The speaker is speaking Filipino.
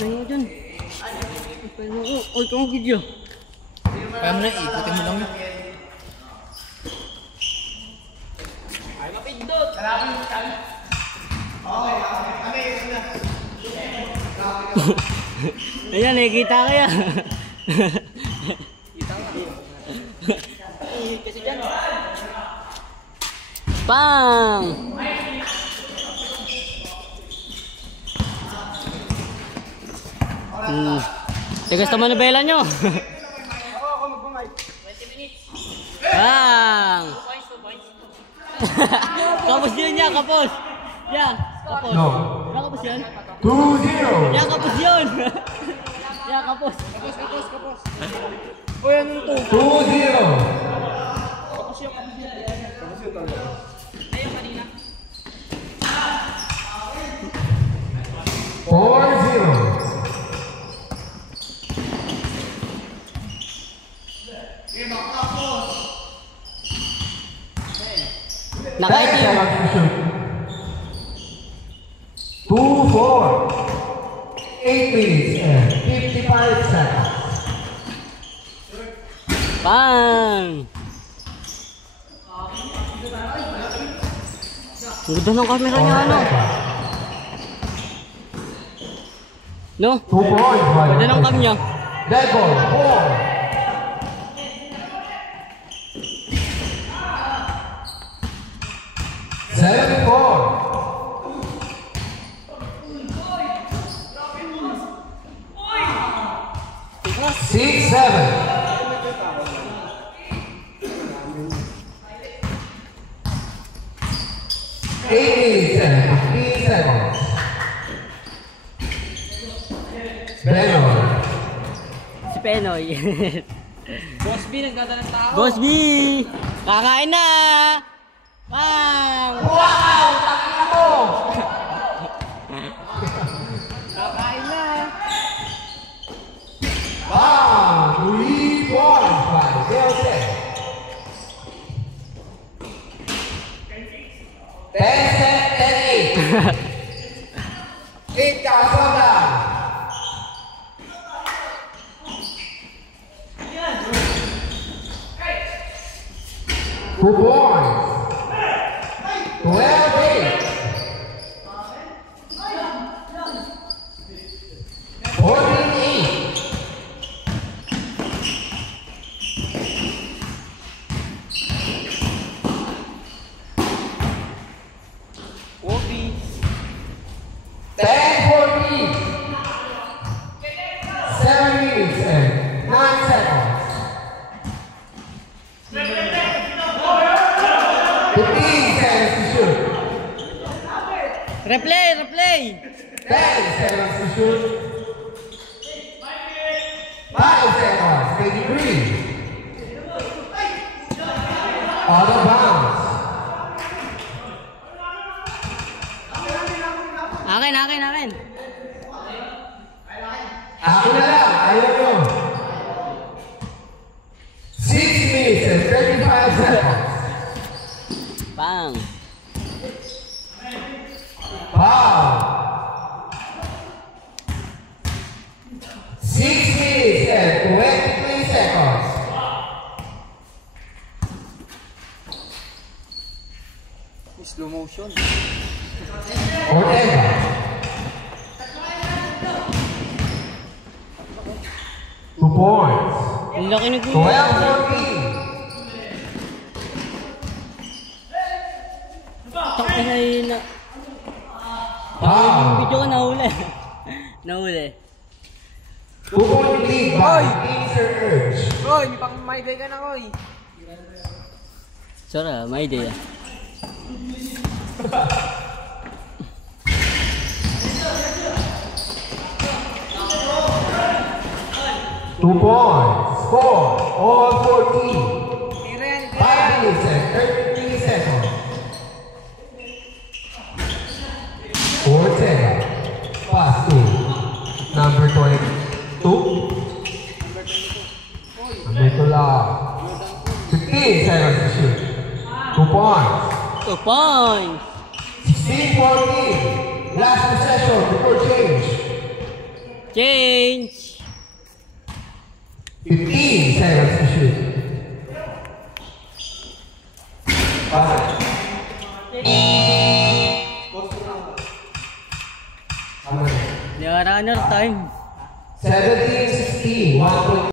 Pahinga dyan. Pahinga ko. Oy, kung video. Kaya mo na, ikutin mo lang yun. Ay, mapindot. Kalaban mo kami. Okay. Ayan, nakikita ka yan. Kasi dyan. Bang! Tigas naman na bela nyo. Ako magbangay. 20 minutes. Bang! 2 points. Kapos yun yan, kapos. Yan, kapos. No. Yan, kapos yun. 2-0. Yan, kapos yun. Yan, kapos. Kapos. Uy, anong to? 2-0. Kapos yun talaga. Ayun, kanina. 4-0. Nakaitim. 2-4. 8 minutes and 55 seconds. Bang! Ang ganda ng camera niya, ano? No? 2 points. Ganda ng cam niya. Dead ball. 4. Six, 7. 8 minutes and 15 seconds. Penoy. Si Penoy. Boss B, nagdadala ng tao. Boss B! Kakain na! Bang! Wow! Takina mo! Kakain na. Wow! 3 points by Delta. 10-8. 8 Casablanca. Two points. 12-8. 14-8. Obi. 10-14. 7 minutes and 9 seconds. 15 seconds to shoot. Replay! 10 seconds to shoot. 5 seconds. 83. Out of bounds. Akin! Ako na lang. Ayaw mo. 6 minutes and 35 seconds. Bang! Foul. 6 minutes and 23 seconds. Slow motion. Ortega. 2 points. Ang laki ng 12-14. Takay na yun na. Yung video ko nahuli. 2-point lead by Easter Urge. Oy, may pang may day ka na, oy. Sorry, may idea. Two points. Score. All 14. 5 minutes and 33 seconds. Ortega. Pass to number 22. Number 2 15 seconds to shoot. 2 points. 2 points! 16-14. Last possession before change. Change. 15 seconds to shoot. 5. There are another time. 17-16, 1 point.